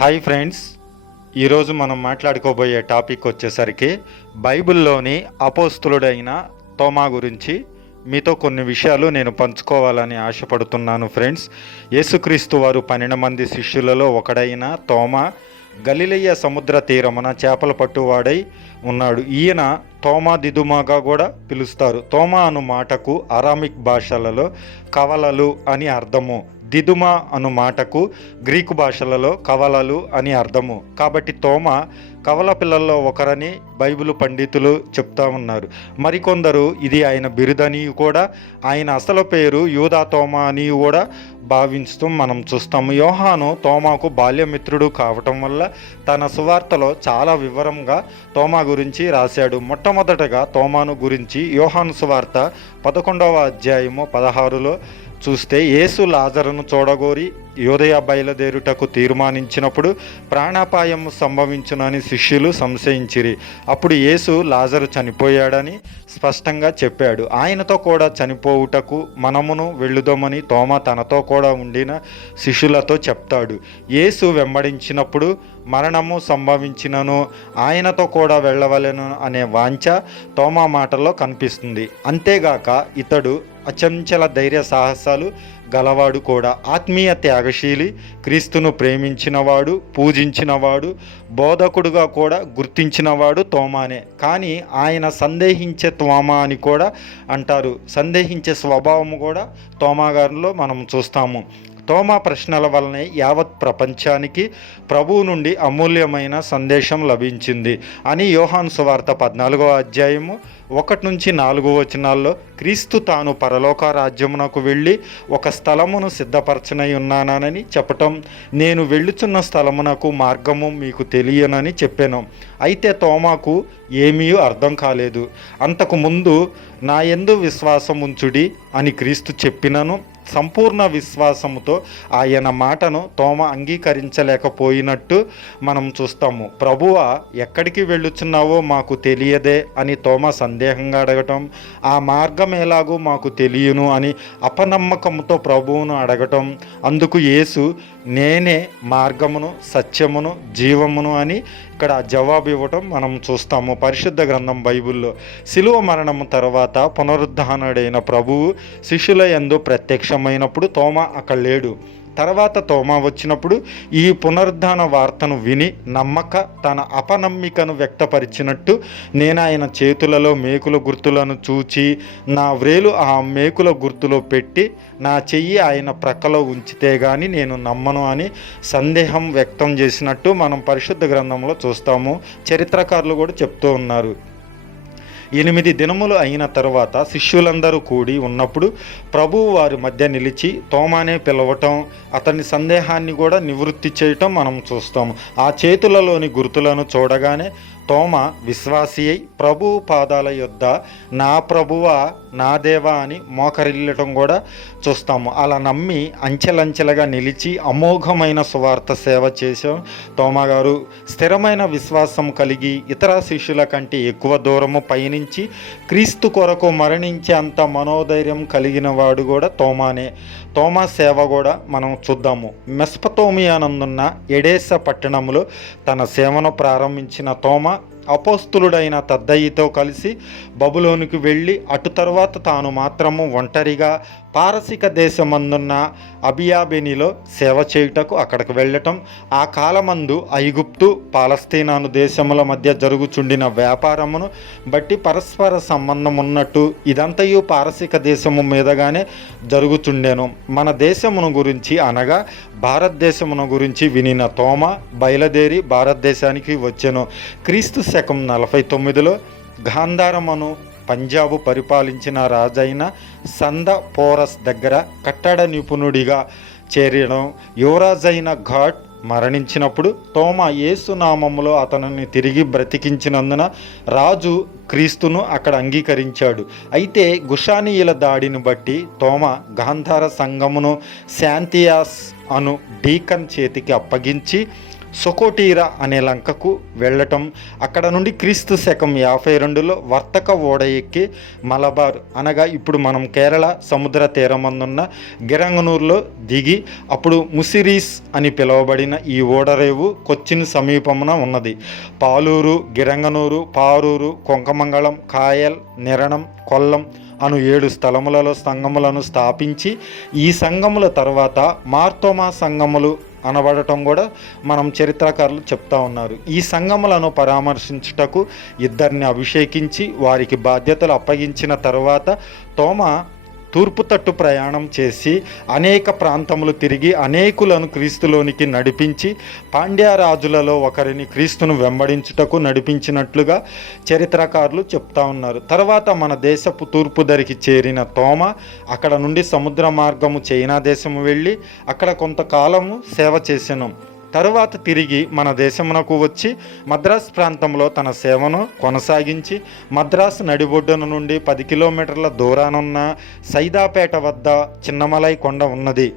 Hi friends. ఈరోజు మనం మాట్లాడుకోబోయే topic వచ్చేసరికి బైబిల్లోని అపోస్తులుడైన తోమా గురించి. మీతో కొన్ని విషయాలు నేను పంచుకోవాలని ఆశపడుతున్నాను ఫ్రెండ్స్. యేసుక్రీస్తు వారు పన్నెండు మంది శిష్యులలో ఒకడైన తోమా గలిలయ్య సముద్ర తీరమున చేపల పట్టువాడై ఉన్నాడు. ఈయన తోమా దిదుమాగా కూడా పిలుస్తారు. తోమా అను మాటకు అరామిక్ భాషలలో కవలలు అని అర్థము. దిదుమ అను మాటకు గ్రీకు భాషలలో కవలలు అని అర్థము. కాబట్టి తోమ కవల పిల్లల్లో ఒకరని బైబిల్ పండితులు చెప్తా ఉన్నారు. మరికొందరు ఇది ఆయన బిరుదని కూడా ఆయన అసలు పేరు యూదా తోమా అని కూడా భావించుతూ మనం చూస్తాము యోహాను తోమాకు బాల్యమిత్రుడు కావటం వల్ల తన సువార్తలో చాలా వివరంగా తోమా గురించి రాశాడు. మొట్టమొదటగా తోమాను గురించి యోహాను సువార్త పదకొండవ అధ్యాయము పదహారులో చూస్తే యేసు లాజరును చూడగోరి యోదయ బయలుదేరుటకు తీర్మానించినప్పుడు ప్రాణాపాయం సంభవించునని శిష్యులు సంశయించిరి. అప్పుడు యేసు లాజరు చనిపోయాడని స్పష్టంగా చెప్పాడు. ఆయనతో కూడా చనిపోవుటకు మనమును వెళ్ళుదామని తోమ తనతో కూడా ఉండిన శిష్యులతో చెప్తాడు. యేసు వెంబడించినప్పుడు మరణము సంభవించినను ఆయనతో కూడా వెళ్ళవలెను అనే వాంఛ తోమా మాటల్లో కనిపిస్తుంది. అంతేగాక ఇతడు అచంచల ధైర్య సాహసాలు గలవాడు కూడా. ఆత్మీయ త్యాగశీలి క్రీస్తును ప్రేమించినవాడు పూజించినవాడు బోధకుడుగా కూడా గుర్తించినవాడు తోమానే. కానీ ఆయన సందేహించే తోమా అని కూడా అంటారు. సందేహించే స్వభావం కూడా తోమాగారిలో మనం చూస్తాము. తోమా ప్రశ్నల వల్లనే యావత్ ప్రపంచానికి ప్రభువు నుండి అమూల్యమైన సందేశం లభించింది అని యోహాన్ సువార్త పద్నాలుగో అధ్యాయము ఒకటి నుంచి నాలుగు వచనాల్లో క్రీస్తు తాను పరలోక రాజ్యమునకు వెళ్ళి ఒక స్థలమును సిద్ధపరచనై ఉన్నానని చెప్పటం నేను వెళ్ళుచున్న స్థలమునకు మార్గము మీకు తెలియనని చెప్పాను. అయితే తోమాకు ఏమీ అర్థం కాలేదు. అంతకు ముందు నా ఎందు విశ్వాసం ఉంచుడి అని క్రీస్తు చెప్పినను సంపూర్ణ విశ్వాసముతో ఆయన మాటను తోమ అంగీకరించలేకపోయినట్టు మనం చూస్తాము. ప్రభువ ఎక్కడికి వెళ్ళుచున్నావో మాకు తెలియదే అని తోమ సందేహంగా అడగటం ఆ మార్గం ఎలాగో మాకు తెలియను అని అపనమ్మకంతో ప్రభువును అడగటం. అందుకు యేసు నేనే మార్గమును సత్యమును జీవమును అని ఇక్కడ జవాబు ఇవ్వటం మనం చూస్తాము. పరిశుద్ధ గ్రంథం బైబిల్లో శిలువ మరణం తర్వాత పునరుద్ధానుడైన ప్రభువు శిష్యుల ఎందు ప్రత్యక్షమైనప్పుడు తోమ అక్కడ లేడు. తర్వాత తోమా వచ్చినప్పుడు ఈ పునరుద్ధాన వార్తను విని నమ్మక తన అపనమ్మికను వ్యక్తపరిచినట్టు నేను ఆయన చేతులలో మేకుల గుర్తులను చూచి నా వ్రేలు ఆ మేకుల గుర్తులో పెట్టి నా చెయ్యి ఆయన ప్రక్కలో ఉంచితే గాని నేను నమ్మను అని సందేహం వ్యక్తం చేసినట్టు మనం పరిశుద్ధ గ్రంథంలో చూస్తాము. చరిత్రకారులు కూడా చెప్తూ ఉన్నారు. ఎనిమిది దినములు అయిన తరువాత శిష్యులందరూ కూడి ఉన్నప్పుడు ప్రభువు వారి మధ్య నిలిచి తోమానే పిలవటం అతని సందేహాన్ని కూడా నివృత్తి చేయటం మనం చూస్తాము. ఆ చేతులలోని గుర్తులను చూడగానే తోమ విశ్వాసి అయి ప్రభువు పాదాల యొద్ద నా ప్రభువా నా దేవా అని మోకరిల్లటం కూడా చూస్తాము. అలా నమ్మి అంచెలంచెలుగా నిలిచి అమోఘమైన సువార్త సేవ చేసాం తోమా గారు స్థిరమైన విశ్వాసం కలిగి ఇతర శిష్యుల కంటే ఎక్కువ దూరము పయనించి క్రీస్తు కొరకు మరణించే అంత మనోధైర్యం కలిగిన వాడు కూడా తోమానే. తోమా సేవ కూడా మనం చూద్దాము. మెస్పతోమియానందున్న ఎడేస పట్టణంలో తన సేవను ప్రారంభించిన తోమా అపోస్తులుడైన తద్దయ్యతో కలిసి బబులోనికి వెళ్ళి అటు తర్వాత తాను మాత్రము ఒంటరిగా పారసిక దేశమందున్న అబియాబెనిలో సేవ చేయుటకు అక్కడికి వెళ్ళటం ఆ కాలమందు ఐగుప్తు పాలస్తీనాను దేశముల మధ్య జరుగుచుండిన వ్యాపారమును బట్టి పరస్పర సంబంధం ఉన్నట్టు ఇదంతయు పారసిక దేశము మీదగానే జరుగుచుండెను. మన దేశమును గురించి అనగా భారతదేశమును గురించి వినిన తోమ బయలుదేరి భారతదేశానికి వచ్చెను. క్రీస్తు శకం నలభై తొమ్మిదిలో గాంధారమును పంజాబు పరిపాలించిన రాజైన సంద పోరస్ దగ్గర కట్టడ నిపుణుడిగా చేరడం యువరాజైన ఘాట్ మరణించినప్పుడు తోమ యేసునామంలో అతనిని తిరిగి బ్రతికించినందున రాజు క్రీస్తును అక్కడ అంగీకరించాడు. అయితే గుషానీయుల దాడిని బట్టి తోమ గాంధార సంఘమును శాంతియాస్ అను డీకన్ చేతికి అప్పగించి సొకోటీరా అనే లంకకు వెళ్ళటం అక్కడ నుండి క్రీస్తు శకం యాభై రెండులో వర్తక ఓడ ఎక్కి మలబార్ అనగా ఇప్పుడు మనం కేరళ సముద్ర తీరమందున్న గిరంగనూరులో దిగి అప్పుడు ముసిరీస్ అని పిలువబడిన ఈ ఓడరేవు కొచ్చిన్ సమీపమున ఉన్నది. పాలూరు గిరంగనూరు పారూరు కొంకమంగళం కాయల్ నిరణం కొల్లం అను ఏడు స్థలములలో సంఘములను స్థాపించి ఈ సంఘముల తర్వాత మార్తోమా సంఘములు అనబడటం కూడా మనం చరిత్రకారులు చెప్తా ఉన్నారు. ఈ సంఘములను పరామర్శించుటకు ఇద్దరిని అభిషేకించి వారికి బాధ్యతలు అప్పగించిన తర్వాత తోమ తూర్పు తట్టు ప్రయాణం చేసి అనేక ప్రాంతములు తిరిగి అనేకులను క్రీస్తులోనికి నడిపించి పాండ్యారాజులలో ఒకరిని క్రీస్తును వెంబడించుటకు నడిపించినట్లుగా చరిత్రకారులు చెప్తా ఉన్నారు. తర్వాత మన దేశపు తూర్పు దరికి చేరిన తోమ అక్కడ నుండి సముద్ర మార్గము చైనా దేశము వెళ్ళి అక్కడ కొంతకాలము సేవ చేసెను. తరువాత తిరిగి మన దేశమునకు వచ్చి మద్రాస్ ప్రాంతంలో తన సేవను కొనసాగించి మద్రాస్ నడిబొడ్డున నుండి పది కిలోమీటర్ల దూరానున్న సైదాపేట వద్ద చిన్నమలై కొండ ఉన్నది.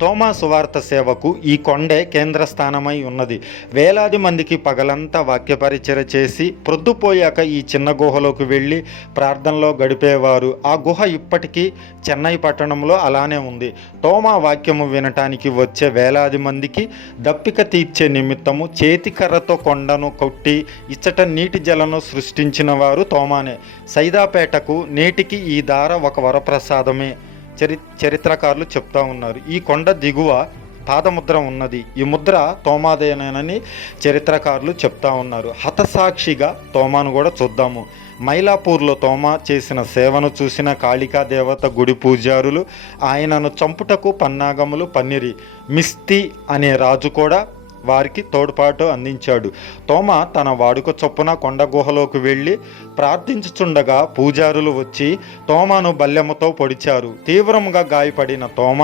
తోమా సువార్త సేవకు ఈ కొండే కేంద్ర స్థానమై ఉన్నది. వేలాది మందికి పగలంతా వాక్యపరిచర చేసి ప్రొద్దుపోయాక ఈ చిన్న గుహలోకి వెళ్ళి ప్రార్థనలో గడిపేవారు. ఆ గుహ ఇప్పటికీ చెన్నై పట్టణంలో అలానే ఉంది. తోమా వాక్యము వినటానికి వచ్చే వేలాది మందికి దప్పిక తీర్చే నిమిత్తము చేతికర్రతో కొండను కొట్టి ఇచ్చట నీటి జలను సృష్టించిన వారు తోమానే. సైదాపేటకు నేటికి ఈ దార ఒక వరప్రసాదమే. చరి చరిత్రకారులు చెప్తా ఉన్నారు. ఈ కొండ దిగువ పాదముద్ర ఉన్నది. ఈ ముద్ర తోమాదేనని చరిత్రకారులు చెప్తా ఉన్నారు. హతసాక్షిగా తోమాను కూడా చూద్దాము. మైలాపూర్లో తోమా చేసిన సేవను చూసిన కాళికా దేవత గుడి పూజారులు ఆయనను చంపుటకు పన్నాగములు పన్నిరి. మిస్తి అనే రాజు కూడా వారికి తోడ్పాటు అందించాడు. తోమ తన వాడుక చొప్పున కొండ గుహలోకి వెళ్ళి ప్రార్థించుచుండగా పూజారులు వచ్చి తోమను బల్లెముతో పొడిచారు. తీవ్రంగా గాయపడిన తోమ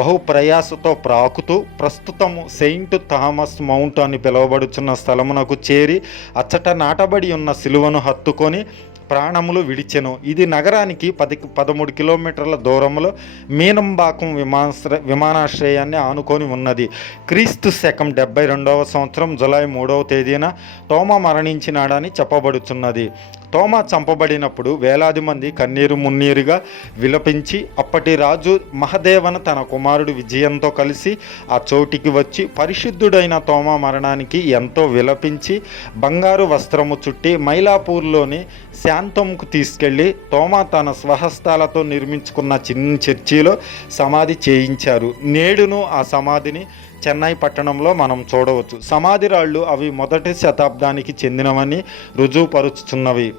బహు ప్రయాసతో ప్రాకుతూ ప్రస్తుతము సెయింట్ థామస్ మౌంట్ అని పిలువబడుచున్న స్థలమునకు చేరి అచ్చట నాటబడి ఉన్న సిలువను హత్తుకొని ప్రాణములు విడిచెను. ఇది నగరానికి పది పదమూడు కిలోమీటర్ల దూరంలో మీనంబాకం విమానాశ్ర విమానాశ్రయాన్ని ఆనుకొని ఉన్నది. క్రీస్తు శకం డెబ్బై రెండవ సంవత్సరం జులై మూడవ తేదీన తోమ మరణించినాడని చెప్పబడుచున్నది. తోమ చంపబడినప్పుడు వేలాది మంది కన్నీరు మున్నీరుగా విలపించి అప్పటి రాజు మహదేవన తన కుమారుడు విజయంతో కలిసి ఆ చోటికి వచ్చి పరిశుద్ధుడైన తోమా మరణానికి ఎంతో విలపించి బంగారు వస్త్రము చుట్టి మైలాపూర్లోని శాంతంకు తీసుకెళ్ళి తోమ తన స్వహస్తాలతో నిర్మించుకున్న చిన్న చర్చిలో సమాధి చేయించారు. నేడును ఆ సమాధిని చెన్నై పట్టణంలో మనం చూడవచ్చు. సమాధి రాళ్ళు అవి మొదటి శతాబ్దానికి చెందినవని రుజువుపరుచుచున్నవి.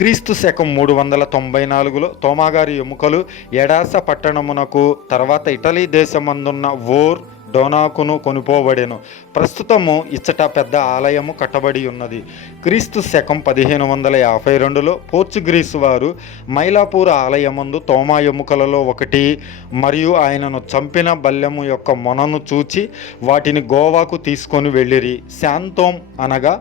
క్రీస్తు శకం మూడు వందల తొంభై నాలుగులో తోమాగారి ఎముకలు ఎడాస పట్టణమునకు తర్వాత ఇటలీ దేశమందున్న ఓర్ డోనాకును కొనుపోబడెను. ప్రస్తుతము ఇచ్చట పెద్ద ఆలయము కట్టబడి ఉన్నది. క్రీస్తు శకం పదిహేను వందల యాభై రెండులో పోర్చుగీసు వారు మైలాపూర్ ఆలయమందు తోమా ఎముకలలో ఒకటి మరియు ఆయనను చంపిన బల్లెము యొక్క మొనను చూచి వాటిని గోవాకు తీసుకొని వెళ్ళిరి. శాంతోం అనగా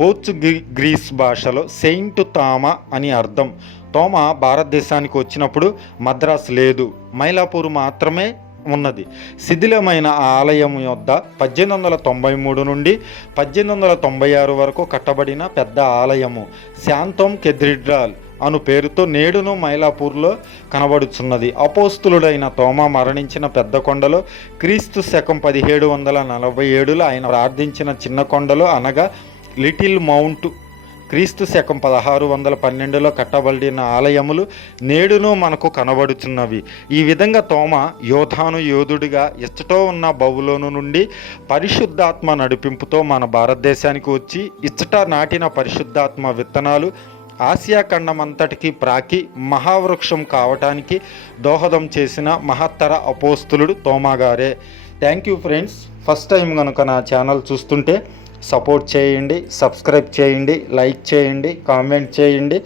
పోర్చుగ్రీస్ భాషలో సెయింట్ తామ అని అర్థం. తోమ భారతదేశానికి వచ్చినప్పుడు మద్రాస్ లేదు మైలాపూర్ మాత్రమే ఉన్నది. శిథిలమైన ఆలయం యొద్ద పద్దెనిమిది వందల తొంభై మూడు నుండి పద్దెనిమిది వందల తొంభై ఆరు వరకు కట్టబడిన పెద్ద ఆలయము శాంతం కెథ్రిడ్రాల్ అను పేరుతో నేడును మైలాపూర్లో కనబడుచున్నది. అపోస్తులుడైన తోమ మరణించిన పెద్ద కొండలో క్రీస్తు శకం పదిహేడు వందల నలభై ఏడులో ఆయన ప్రార్థించిన చిన్న కొండలో అనగా లిటిల్ మౌంట్ క్రీస్తు శకం పదహారు వందల పన్నెండులో కట్టబడిన ఆలయములు నేడును మనకు కనబడుచున్నవి. ఈ విధంగా తోమ యోధాను యోధుడిగా ఇచ్చటో ఉన్న బవులోను నుండి పరిశుద్ధాత్మ నడిపింపుతో మన భారతదేశానికి వచ్చి ఇచ్చట నాటిన పరిశుద్ధాత్మ విత్తనాలు ఆసియా ఖండమంతటికి ప్రాకి మహావృక్షం కావటానికి దోహదం చేసిన మహత్తర అపోస్తులుడు తోమాగారే. Thank you friends. First time కనుక నా ఛానల్ చూస్తుంటే సపోర్ట్ చేయండి సబ్స్క్రైబ్ చేయండి లైక్ చేయండి కామెంట్ చేయండి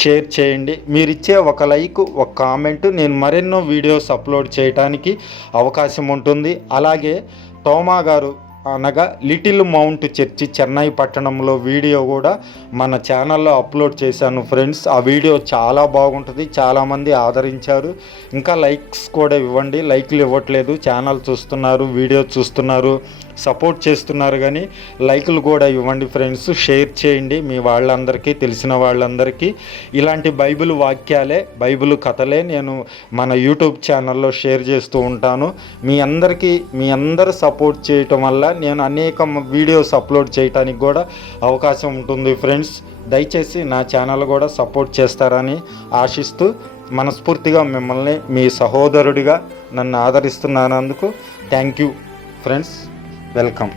షేర్ చేయండి. మీరు ఇచ్చే ఒక లైక్ ఒక కామెంట్ నేను మరెన్నో వీడియోస్ అప్లోడ్ చేయడానికి అవకాశం ఉంటుంది. అలాగే తోమా గారు అనగా లిటిల్ మౌంట్ చర్చి చెన్నై పట్టణంలో వీడియో కూడా మన ఛానల్లో అప్లోడ్ చేశాను ఫ్రెండ్స్. ఆ వీడియో చాలా బాగుంటుంది చాలామంది ఆదరించారు. ఇంకా లైక్స్ కూడా ఇవ్వండి. లైక్లు ఇవ్వట్లేదు ఛానల్ చూస్తున్నారు వీడియో చూస్తున్నారు. సపోర్ట్ చేస్తున్నారు కానీ లైకులు కూడా ఇవ్వండి ఫ్రెండ్స్ షేర్ చేయండి మీ వాళ్ళందరికీ తెలిసిన వాళ్ళందరికీ. ఇలాంటి బైబిల్ వాక్యాలే బైబిల్ కథలే నేను మన యూట్యూబ్ ఛానల్లో షేర్ చేస్తూ ఉంటాను. మీ అందరికీ మీ అందరు సపోర్ట్ చేయటం వల్ల నేను అనేక వీడియోస్ అప్లోడ్ చేయడానికి కూడా అవకాశం ఉంటుంది ఫ్రెండ్స్. దయచేసి నా ఛానల్ కూడా సపోర్ట్ చేస్తారని ఆశిస్తూ మనస్ఫూర్తిగా మిమ్మల్ని మీ సహోదరుడిగా నన్ను ఆదరిస్తున్నందుకు థ్యాంక్ యూ ఫ్రెండ్స్. വെൽക്കം